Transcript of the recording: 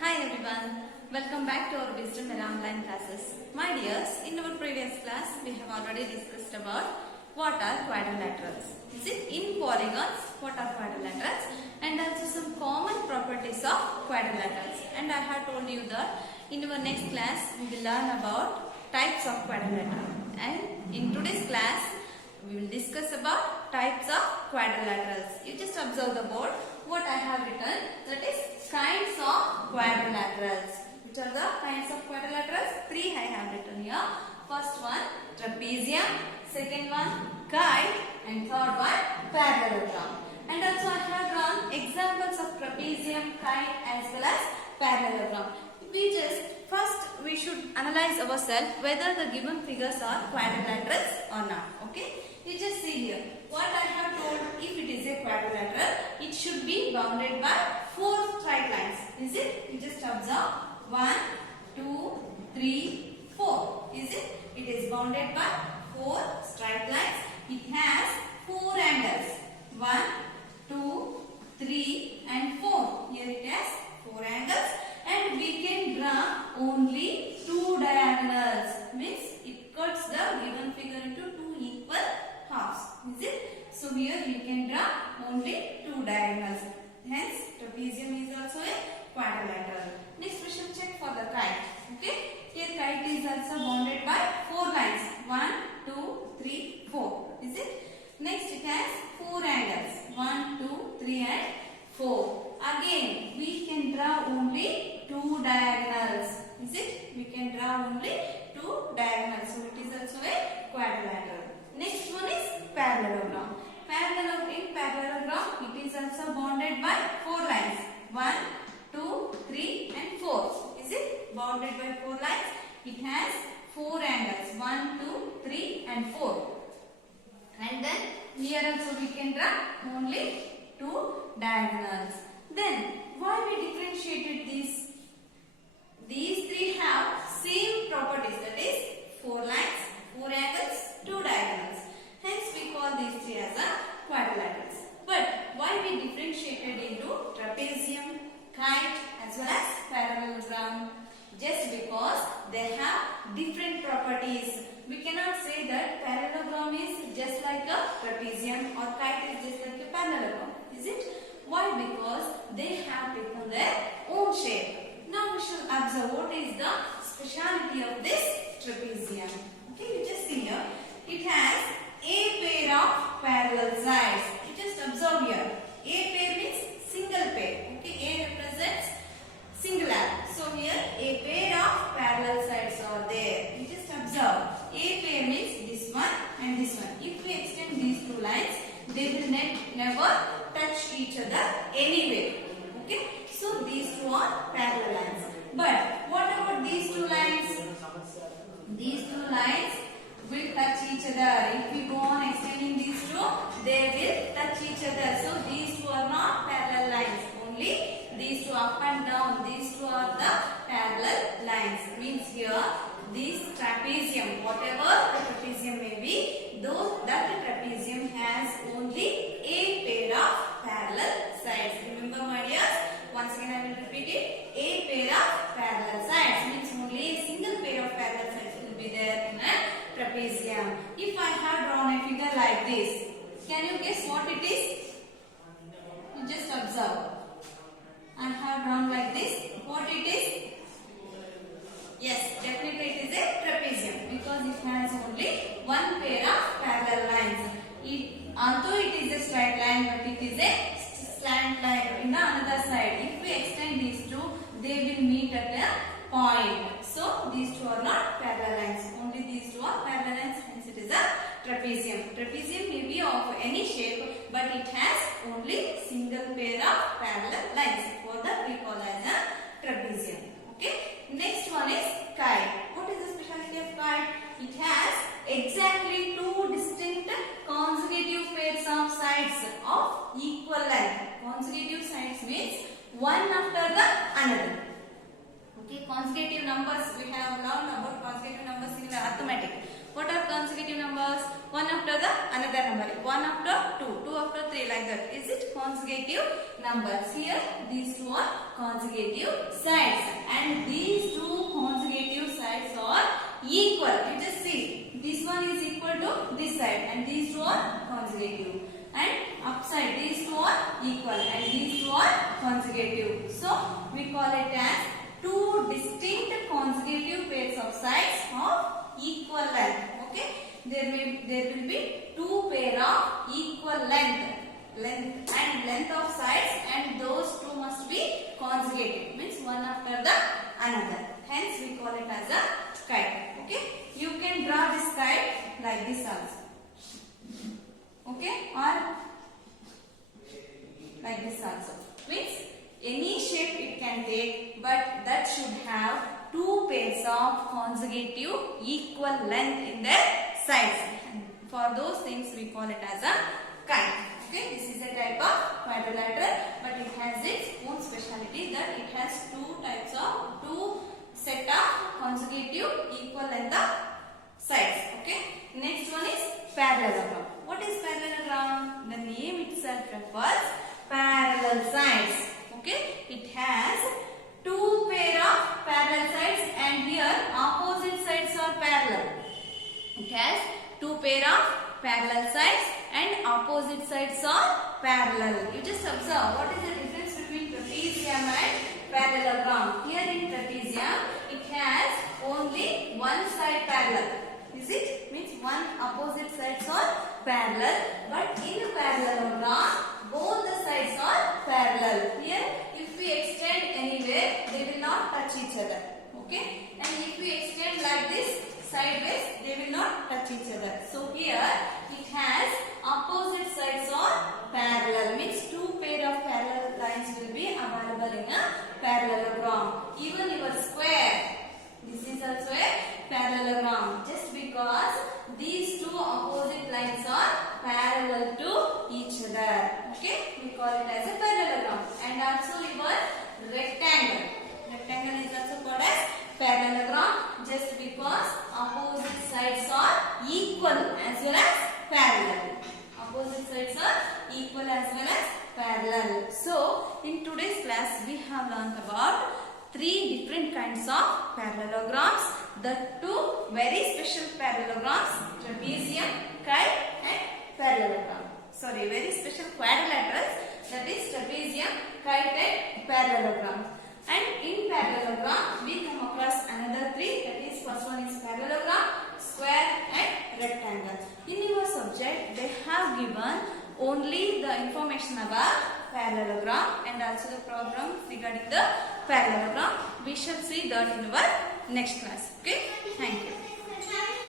Hi everyone, welcome back to our Wisdom and online classes. My dears, in our previous class we have already discussed about what are quadrilaterals. Is it in polygons, what are quadrilaterals, and also some common properties of quadrilaterals. And I have told you that in our next class we will learn about types of quadrilateral. And in today's class we will discuss about types of quadrilaterals. You just observe the board what I have written, that is kinds of quadrilaterals. Which are the kinds of quadrilaterals? Three I have written here. First one trapezium, second one kite, and third one parallelogram. And also I have drawn examples of trapezium, kite as well as parallelogram. We should analyze ourselves whether the given figures are quadrilaterals or not. Okay? You just see here. What I have told, if it is a quadrilateral, it should be bounded by four straight lines. Is it? You just observe. 1, 2, 3, 4. Is it? It is bounded by four straight lines. It has four angles. 1, 2, 3 and 4. Here it has four angles. And we can draw only two diagonals. Means it cuts the given figure into two equal halves. Is it? So here we can draw only two diagonals. Hence trapezium is also a quadrilateral. Next we shall check for the kite. Okay. Here kite is also bounded by four lines. 1, 2, 3, 4. Is it? Next it has four angles. 1, 2, 3 and 4. Again we can draw only two diagonals. Is it? We can draw only two diagonals. So it is also a quadrilateral. Next one is parallelogram. In parallelogram, it is also bounded by four lines. 1, 2, 3 and 4. Is it? Bounded by four lines. It has four angles. 1, 2, 3 and 4. And then here also we can draw only two diagonals. Then why we differentiated these? These three have same properties, that is four lines, four angles, two diagonals. Hence we call these three as a quadrilaterals. But why we differentiated into trapezium, kite as well as parallelogram? Just because they have different properties. We cannot say that parallelogram is just like a trapezium or kite is just like a parallelogram. Is it? Why? Because they have taken their own shape. Now we shall observe what is the speciality of this trapezium. Okay, you just see here. It has a pair of parallel sides. You just observe here. A pair means single pair. Okay, A represents singular. So here a pair of parallel sides are there. You just observe. A pair means this one and this one. If we extend these two lines, they will never touch each other anyway. Okay, so these two are parallel lines. But what about these two lines? These two lines will touch each other. If we go on extending these two, they will touch each other. So these two are not parallel lines. Only these two up and down. These two are the parallel lines. Means here this trapezium, whatever the trapezium may be, though that trapezium has only a pair of parallel sides. Remember my dears, once again I will repeat it. A pair of parallel sides means only a single pair of parallel sides will be there in a trapezium. If I have drawn a figure like this, can you guess what it is? You just observe. I have drawn like this. What it is? Yes, definitely it is a trapezium because it has only one pair of parallel lines. Although it is a straight line, but it is a slant line in the another side. If we extend these two, they will meet at a point. So these two are not parallel lines. Only these two are parallel lines. Hence it is a trapezium. Trapezium may be of any shape, but it has only single pair of parallel lines. For that we call as a trapezium. Okay. Next one is kite. What is the specialty of kite? It has exactly two distinct consecutive pairs of sides of equal length. Consecutive sides means one after the another. Okay, consecutive numbers, we have learned about consecutive numbers in the arithmetic. What are consecutive numbers? One after the another number. One after two, two after three, like that. Is it consecutive numbers? Here these two are consecutive sides, and these two consecutive sides are equal. You just see, this one is equal to this side, and these two are consecutive. And upside, these two are equal, and these two are consecutive. So we call it as two distinct consecutive pairs of sides of equal length. Okay, there will be two pair of equal length of sides, and those two must be consecutive, means one after the another. Hence we call it as a kite. Okay, you can draw this kite like this also. Okay, or like this also. Means any shape it can take, but that should have two pairs of consecutive equal length in their sides. For those things we call it as a kite. Okay, this is a type of quadrilateral, but it has its own speciality that it has two set of consecutive equal length of sides. Okay, next one is parallelogram. What is parallelogram? The name itself refers parallel sides. Okay, it has two pair of parallel sides, and here opposite sides are parallel. It has two pair of parallel sides and opposite sides are parallel. You just observe what is the difference between trapezium and parallelogram. Here in trapezium it has only one side parallel. Is it? Means one opposite sides are parallel, but in parallelogram both the sides are parallel. Here if we extend anywhere they will not touch each other. Okay, and if we extend like this sideways they will not touch each other. So here it has opposite sides are parallel, means two pair of parallel lines will be available in a parallelogram. Even your square, this is also a parallelogram, just because these two opposite lines are parallel to each other. Okay, we call it as a parallelogram. And also your rectangle. Rectangle is also called as parallelogram, just because opposite sides are equal as well as parallel. Opposite sides are equal as well as parallel. So in today's class we have learned about three different kinds of parallelograms. The two very special parallelograms, trapezium, kite and parallelogram. Sorry, very special quadrilaterals, that is trapezium, kite and parallelogram. And in parallelogram we come across another three, that is first one is parallelogram, square and rectangle. In your subject they have given only the information about parallelogram and also the problem regarding the parallelogram. We shall see that in our next class. Okay, thank you.